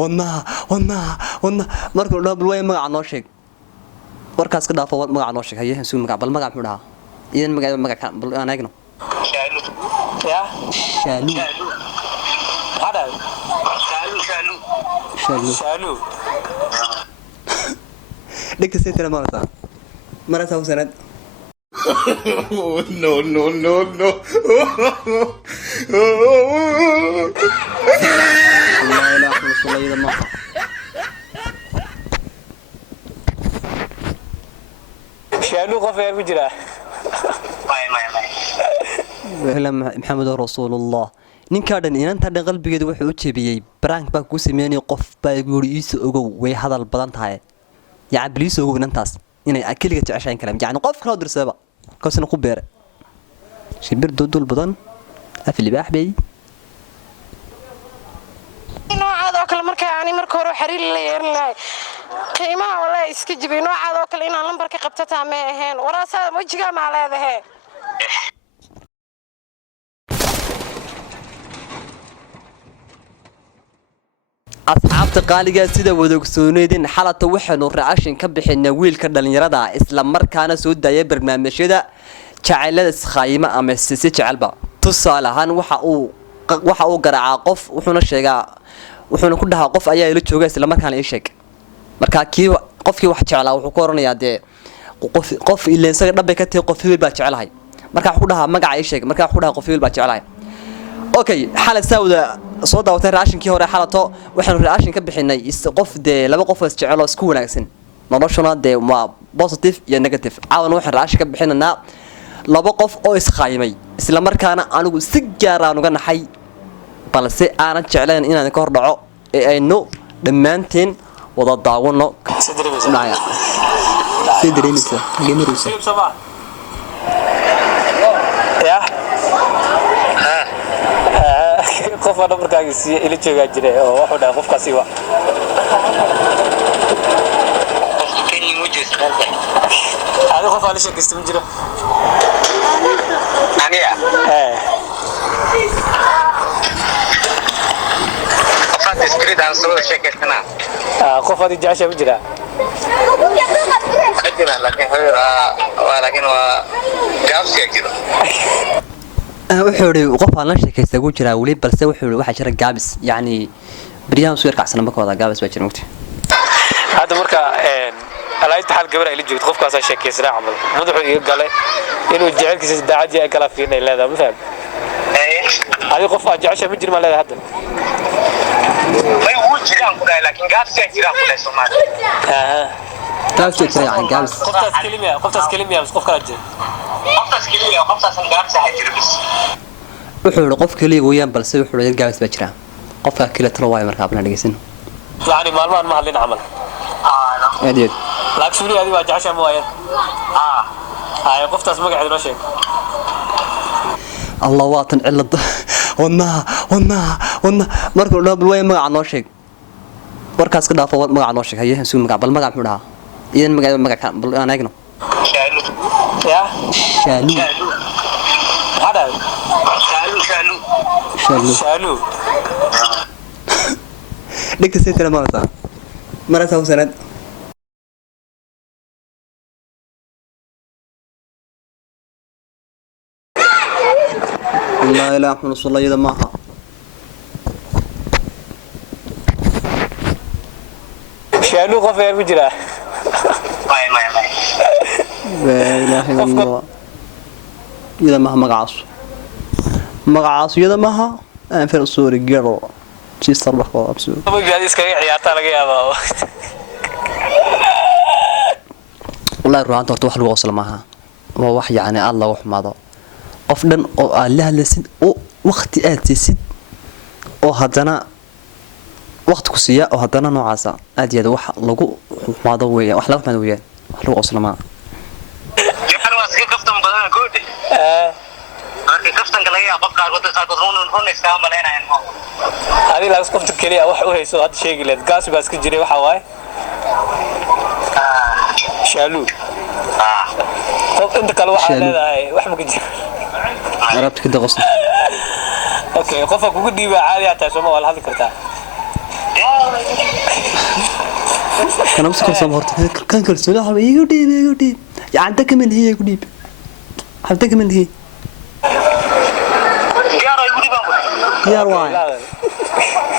wadnaha markuu dhaho bal way magaca noo sheeg warkaas ka dhaafo magaca noo sheeg haye suu magac bal magac muxuu dhahaa idan magaca bal aan eegno shaalu ya shaalu hada shaalu dhigta seetana marasa sanad no. لا إله إلا الله shaalu qof ay ku jira محمد رسول الله ninkaadhan inantaadhan qalbigeedu wuxuu u jeebiyey brank baa kuu sameynaya qof baa guuri iisa ogow way hadal badan tahay yacni biliis ogow inantaas inay keliga jeceshayn kalaan yacni qof kale oo dirseeba kaasina ku beere shimbir dul badan afli baax bay noocaad oo kale markaa ani marka hore xiriir la yeelan lahay qiimaha wala iska jibay noocaad oo kale inaan lambarka qabtataa ma ahayn waraasaa wajiga ma leedahay asxaabta qaaliga sida wadagsooneedin xalata waxaanu raashin ka bixinaa wiilka dhalinyarada isla markaana soo daayay barnaamijyada jacaylada isqaayima ama si jecelba tusaale ahaan waxa uu garaaca qof wuxuuna ku dhahaa qof ayaa ila jooga isla markaana ii sheeg marka qofkii wax jeclaa wuxuu ku oranayaa dee qof ilaa isaga dhabay ka tahay qof wiil baa jecelahay marka wuxuu dhahaa magaca ii sheeg marka wuxuu dhahaa qof wiil baa jecelahay okay xalad saawda soo daawatay raashinkii hore xalato waxaanu raashin ka bixinay qof dee laba qof is jecel oo isku wanaagsan noloshuna dee waa positive iyo negative caawan waxaan raashin ka bixinanaa laba qof oo isqaymay isla markaana anigu si gaar ah uga naxay balse aanan jeclayn inaan ka hor dhaco ee aynu dhammaanteen wada daawano sidreemisa gamerisa ya qof aan markaagi si ila jooga jiray oo wuxuu dhahay qofkaasi waa kani mujis hada qof aan sheekaysto ma jiro aniga qofka isbiriid aan soo sheekaystana qof aan jecesha ma jira kadina laakiin waa gaabsi jiro wuxuu qof aan la sheekaysta ugu jiraa wali balse wuxuu waxa jira gaabis yani bariyahan soo yarkacsan ma kooda gaabis baa jira mugti hada marka alaayta hal gabar ay la joogto qofkaas ay sheekaysana camal madaxu iga galay inuu jecelkiisa daacadii ay kala fiinay leedahay ma faham hadi qof aan jecesha ma jiro ma leedahay hada way wuu jiraan ku dhahay laakiin gaabis ay jiraan ku dhahay Soomaaliya gaabis jira yani gaabis qoftaas kelimiya qof kala jira wuxuu qof kaliya weeyaan balse wuxuu yar gaabis baa jira qofka kale talo way markaa bana dhageysan yani maalmahan ma hadlin camal adeed laakiin adi waa jecesha ma waayeen ay qoftaas magaceedu noo sheeg الله واتن علد wadnaha markuu dhaho bal way magaca noo sheeg warkaas ka dhaafo magaca noo sheeg haye suu magac bal magac muxuu dhahaa idan magaca bal aan eegno shaalu ya shaalu hada shaalu dhigta seetana marasa sanad لا إله إلا الله إذا معها شالو قفير بجرا ما لا إله إلا الله إذا معها مقعاص إذا معها أنفر الصوري جرو تيستر بخوا أبسو ما بيجي إسكاي عيارتا لقي هذا والله روح أنت تروح الوصل معها ووحي يعني الله وحماده qof dhan oo la hadlaysid oo waqti aad siisid oo hadana waqti ku siiya oo hadana noocaasa aad yaad wax lagu xumaado weeyaan wax laga fahmo weeyaan wax lagu qoslama waxaan waa iska kaftan badan goodi markii kaftan kale ayaa qofka qaar run iska maleynayaan hadi la isku qofta kaliya wax u hayso had sheegi leed gaas baa iska jiray waxa waay shaalu qof inta kale waxa leedahay wax ma jiro عرفت كده قصة اوكي قفك وقدي عادي حتى سوما ولا هذه كرتها kana u soo horta kan kalsoon waxa igu dhiib yaanta kamid hiye igu dhiib halta kamid hiye diyaar waay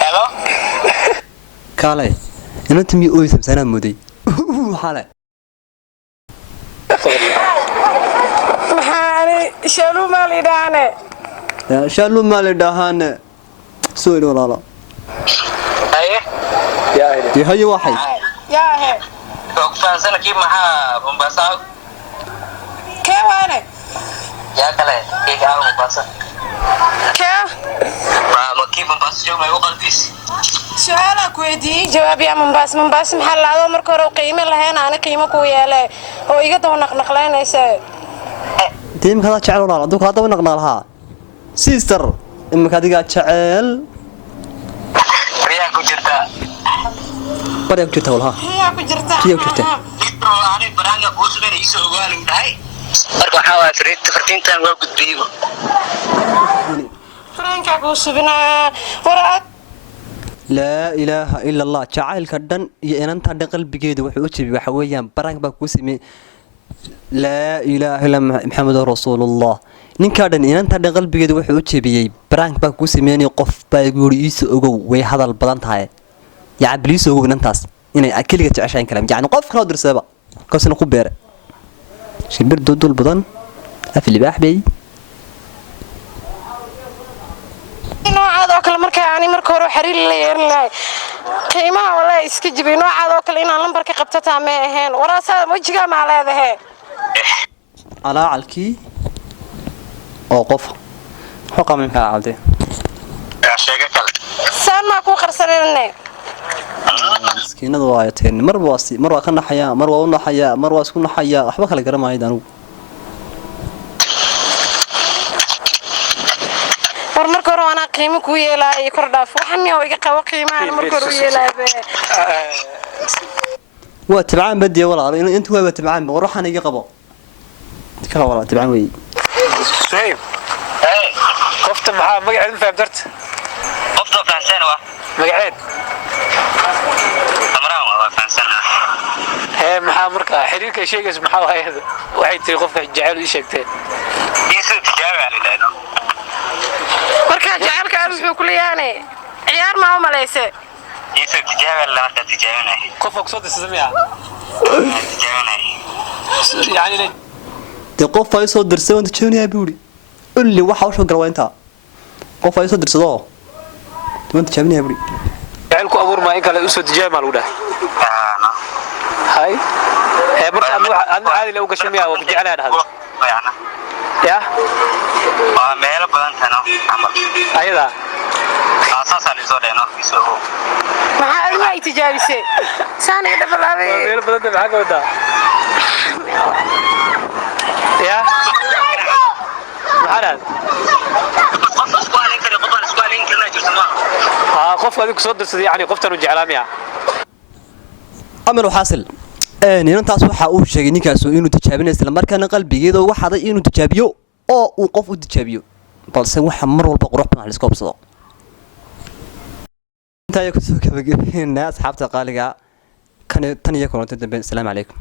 hello kale inta mi oo sabsana muday xale maxaani shalu maalidane shalu maalidahane soo ilo walaalo aye dee hayo waxay yaa he ogfaansana kii maxaa Mombasa kee waane yaa kale kii aa Mombasa kee ma kii Mombasa joogay u qalbis su'aala ku weydiiyay jawaab yaa Mombasa maxaa laado marka hore qiimo lahayn aan qiimo ku yeelay oo iga daba naqnaqlaynaysa deemka jecel walaalo dadku hadaba naqnaqlaha sister imka adiga jecel riyaa ku jirta bariga ku jirta walaha yaa ku jirta ani baranga buusmeen iso ogaalin tahay marka waxa waa fartintan waa gudbiyo franka ku subinaa waraad la ilaaha illa allah jacaylka dhan iyo inanta dhan qalbigeedu wuxuu u jibi waxa weeyaan barang baa ku simay la ilaaha illa muhammadur rasuulullah ninka dhan inanta dhan qalbigeedu wuxuu u jibiyay barang baa ku sameeyay qof baa guuri isu ogow way hadal badan tahay yaa bliis ogow inantaas inay akiliga jeceshaan kalaam yaani qof kala dirsaba kasna ku beer shibir dudul badan afli baaxbay noocaad oo kale marka aan marka hore xiriir la yeelanay qiimaha wallahi iska jibay noocaad oo kale inaan lambar ka qabto taa ma ahayn waraasada wajiga ma leedahay ala alki oo qof xaqam ka caawday sheega kale sama ku qarsanayna miskiinadu waa teen mar waa ka naxaya mar waa u naxaya mar waa isku naxaya waxba kala garamaayay anigu marka hore ana qiimo ku yeelay kordhaaf waxan oo iga qabo qiimaha marka hore yeelaabe waa tabcaan badiye walaal inta waa tabcaan waxan iga qabo kala walaal tabcaan way suhayb qofta maxaa magaceedu fahamtart qofta fahansan waa magaceed amraan waa fahansan maxaa marka xiriirka sheegays maxaa hay'ada waxay tii qofka jacayl ii sheegtay isu tijaabaan ilaahay marka jacaylka wuxuu ku leeyahay ciyaar ma u maleysay isu tijaabaan la marka tijaabanahay qofka soo dirsadamiya tijaabanahay yani de qof ay soo dirsan inta jooniya buuri ulli waxa uu soo galwaynta qof ay soo dirsado inta jooniya buuri jacaylku abuur ma in kale u soo tijaab ma lagu dhahay hay marka aad caadi la u gashay miyaa waa jecel aad hada ya waa meel badan tano amal ayada aasaasan isoo dheeno isoo maxaa aad way tijaabisay saan ida balaabay meel badan maxaa ka wadaa ya maxaa qof adigu soo dirsaday yani qoftan u jeclaamiya amir xaasil inantaas waxa uu sheegay ninkaas inuu tijaabinayo isla markaana qalbigeeda waxa ay inuu tijaabiyo oo uu qof u tijaabiyo balse waxa mar walba qurux badan la iska qabsado inta ay ku soo gabagabeeyeen asxaabta qaaliga kan tan iyo kulantan dambe assalamu alaykum